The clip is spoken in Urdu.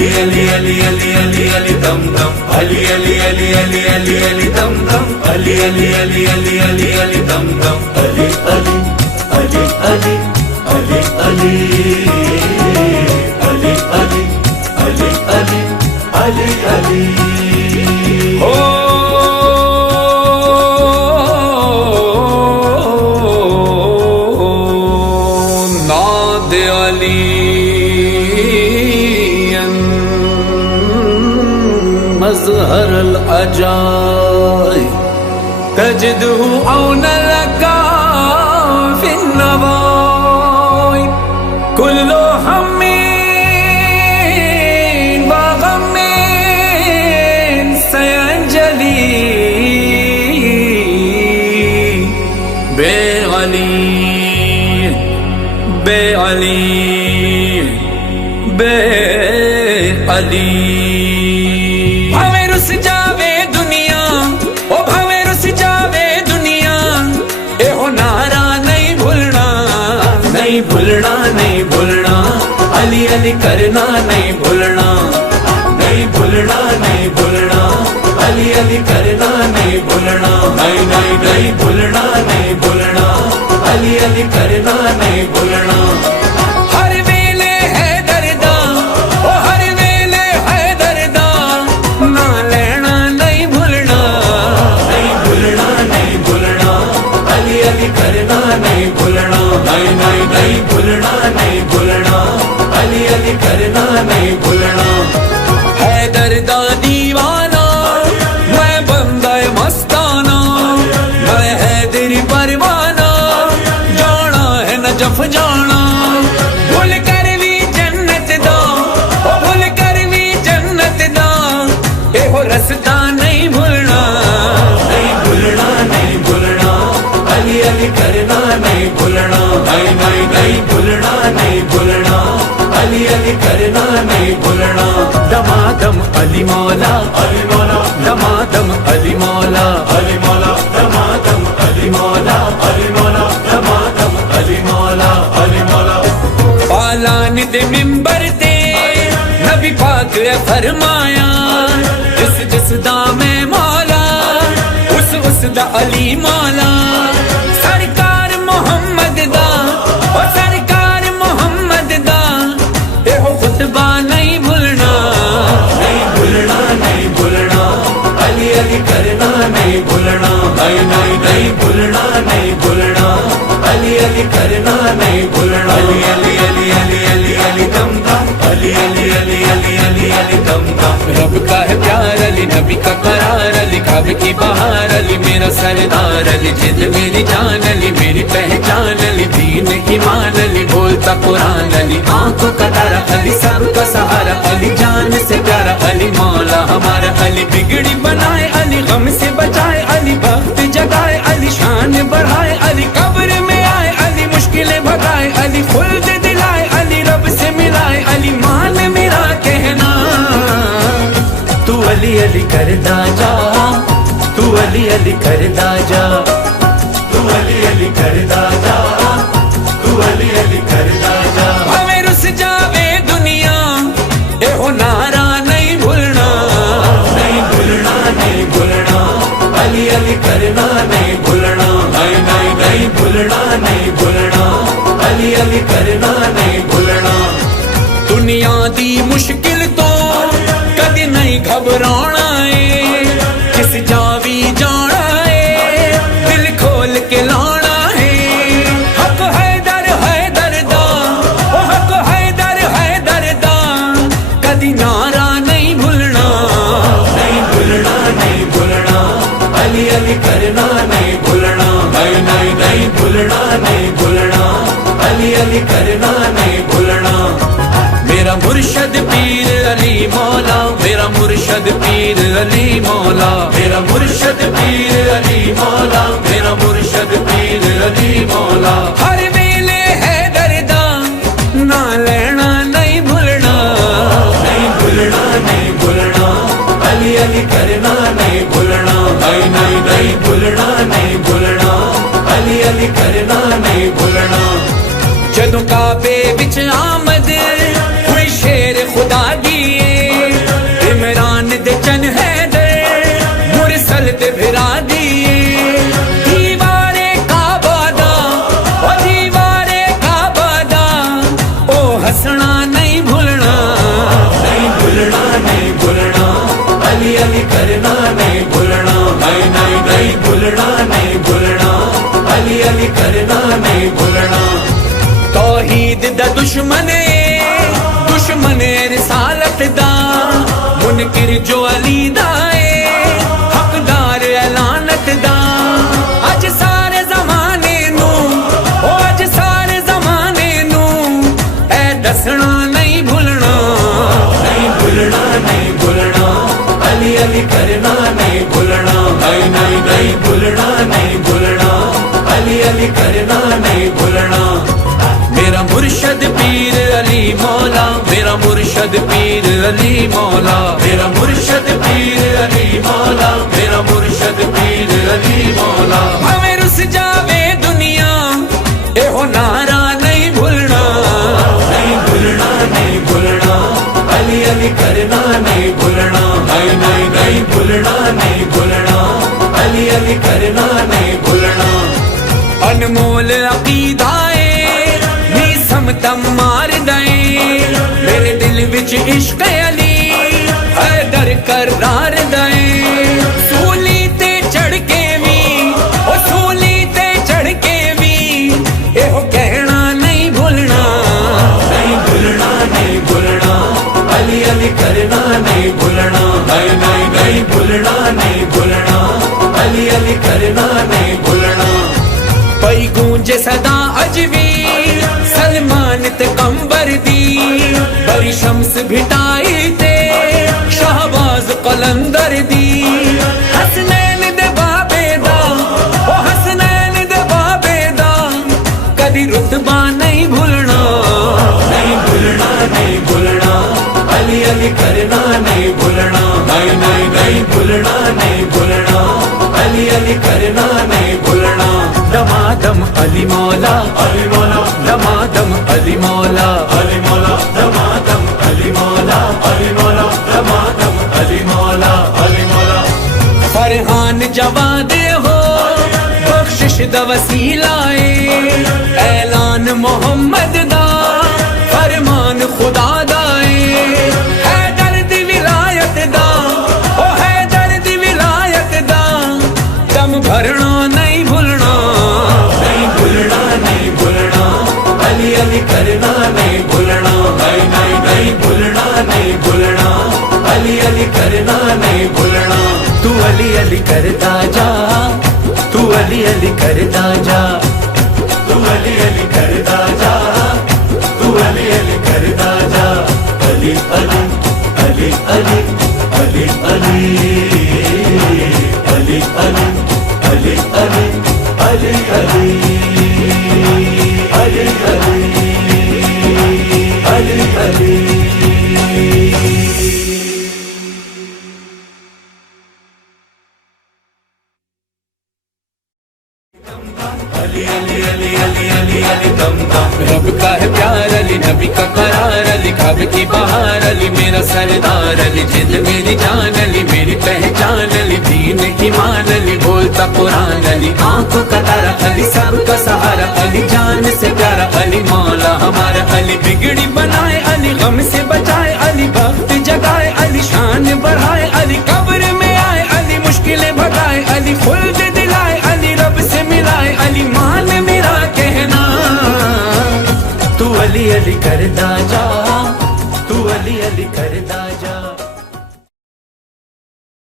علی علی علی علی علی علی دم دم علی علی علی علی علی علی دم دم علی علی علی علی علی علی دم دم علی علی علی علی علی علی علی علی علی علی علی علی ناد علی مظہر العجائب تجده عون لك في النوائب كل هم وغم سينجلي بعلي بعلي بعلي بھاویں رس جاوے دنیا او بھاویں رس جاوے دنیا اے ہو نعرہ نہیں بھولنا نہیں بھولنا نہیں بھولنا علی علی کرنا نہیں بھولنا نہیں بھولنا نہیں بھولنا علی علی کرنا نہیں بھولنا نہیں نہیں نہیں بھولنا نہیں بھولنا علی علی کرنا نہیں بھولنا ہر ویلے ہے دردا او ہر ویلے ہے دردا نہ لینا نہیں بھولنا نہیں بھولنا نہیں بھولنا علی علی کرنا نہیں بھولنا نہیں نہیں نہیں بھولنا نہیں بھولنا علی علی کرنا نہیں بھولنا ہے دردا دیوانہ میں بندہ مستانہ میں حیدر پروانہ جانا ہے نجف جانا بھول کر بھی جنت دا او بھول کر بھی جنت دا اے ہو رستہ نہیں بھولنا نہیں بھولنا نہیں بھولنا علی علی کرنا نہیں بھولنا نہیں نہیں نہیں بھولنا نہیں بھولنا علی علی کرنا نہیں بھولنا دمادم علی مولا علی مولا دمادم علی مولا علی مولا دمادم علی مولا علی مولا دمادم علی مولا علی مولا پالان دے منبر تے نبی پاک نے فرمایا جس جس دا میں مولا اس دا علی مولا سرکار محمد دا او سرکار محمد دا اے ہو خطبہ نہیں بھولنا نہیں بھولنا نہیں بھولنا علی علی کرنا نہیں بھولنا نہیں نہیں نہیں بھولنا نہیں بھولنا علی علی کرنا نہیں بھولنا علی علی علی علی علی علی دم دم علی علی علی علی علی علی دم دم رب کا ہے پیار علی نبی کا قرار علی کعبے کی بہار علی میرا سردار علی جد میری جان علی میری پہچان علی دین ایمان علی بولتا قرآن علی آنکھوں کا تارا علی سب کا سہارا علی جان سے پیارا علی مولا ہمارا علی بگڑی بنائے علی غم سے بچائے علی وقت جگائے علی شان بڑھائے علی قبر میں آئے علی مشکلیں بھگائے علی خلد دلائے علی رب سے ملائے علی مان میرا کہنا تو علی علی کردا جا تو علی علی کردا جا تو علی علی کردا جا تو علی علی کردا جا بھاویں رس جاوے دنیا اے ہو نعرہ نہیں بھولنا نہیں بھولنا نہیں بھولنا علی علی کرنا نہیں بھولنا نہیں نہیں نہیں بھولنا نہیں بھولنا علی علی کرنا نہیں بھولنا دنیا دی مشکل تو کدی نہیں گھبرانا ہے کس جا بھی جانا ہے دل کھول کے لانا ہے حق حیدر حیدر دا او حق حیدر حیدر دا کدی نعرہ نہیں بھولنا نہیں بھولنا نہیں بھولنا علی علی کرنا نہیں بھولنا نہیں نہیں نہیں بھولنا نہیں بھولنا علی علی کرنا نہیں بھولنا میرا مرشد پیر علی مولا میرا مرشد پیر علی مولا میرا مرشد پیر علی مولا میرا مرشد پیر علی مولا ہر ویلے ہے دردا نہ لینا نہیں بھولنا نہیں بھولنا نہیں بھولنا علی علی کرنا نہیں بھولنا نہیں نہیں نہیں بھولنا نہیں بھولنا علی علی کرنا نہیں بھولنا جدوں کعبے وچ آمد ہوئی شیر خدا دی علی کرنا نہیں بھولنا توحید دا دشمن رسالت دا منکر جو علی دا حقدار اعلانت دا اج سارے زمانے نو اج سارے زمانے نو اے دسنا نہیں بھولنا نہیں بھولنا علی علی کرنا نہیں بھولنا نہیں بھولنا نہیں بھولنا علی علی کرنا نہیں بھولنا میرا مرشد پیر علی مولا میرا مرشد پیر علی مولا میرا مرشد پیر علی مولا میرا مرشد پیر علی مولا ہمیں رس جاوے دنیا اے ہو نعرہ نہیں بھولنا نہیں بھولنا علی علی کرنا نہیں بھولنا نہیں بھولنا نہیں بھولنا علی علی کرنا نہیں بھولنا انمول عقیدہ سمتم مار دائیں میرے دل وچ عشق علی حیدر قرار دائیں سولی تے چڑھ کے بھی او سولی تے چڑھ کے بھی اے ہو کہنا نہیں بھولنا نہیں بھولنا علی علی کرنا نہیں بھولنا نہیں بھولنا نہیں بھولنا علی علی کرنا نہیں بھولنا پئی گونجے صدا اجوی سلمان تے قمبر دی بری شمس بھٹائی تے شہباز قلندر دی حسنین دے بابے دا او حسنین دے بابے دا کدی رتبہ نہیں بھولنا نہیں بھولنا علی علی کرنا نہیں بھولنا نہیں بھولنا نہیں بھولنا علی علی کرنا نہیں بھولنا دمادم علی مولا علی مولا دمادم علی مولا علی مولا دمادم علی مولا علی مولا دمادم علی مولا علی مولا فرحان جواد ہو بخشش دا وسیلہ اعلان محمد دا فرمان خدا دا حیدر دی ولایت دا او حیدر دی ولایت دا دم بھرنا نہیں بھولنا نہیں بھولنا علی علی کرنا نہیں بھولنا نہیں بھولنا نہیں بھولنا علی علی کرنا نہیں بھولنا تو علی علی کرتا جا تو علی علی کرتا جا تو علی علی کرتا جا تو علی علی کرتا جا علی علی علی علی علی علی علی علی علی علی علی علی علی علی علی رب کا ہے پیار علی نبی کا قرار علی خواب کی بہار علی میرا سردار علی جد میری جان علی میری پہچان علی دین ایمان علی بولتا قرآن علی آنکھوں کا تارا علی سب کا سہارا علی جان سے پیارا علی مولا ہمارا علی بگڑی بنائے علی غم سے بچائے علی وقت جگائے علی شان بڑھائے علی قبر میں آئے علی مشکلیں بھگائے علی خلد دلائے علی رب سے ملائے علی مان میرا کہنا تو علی علی کرتا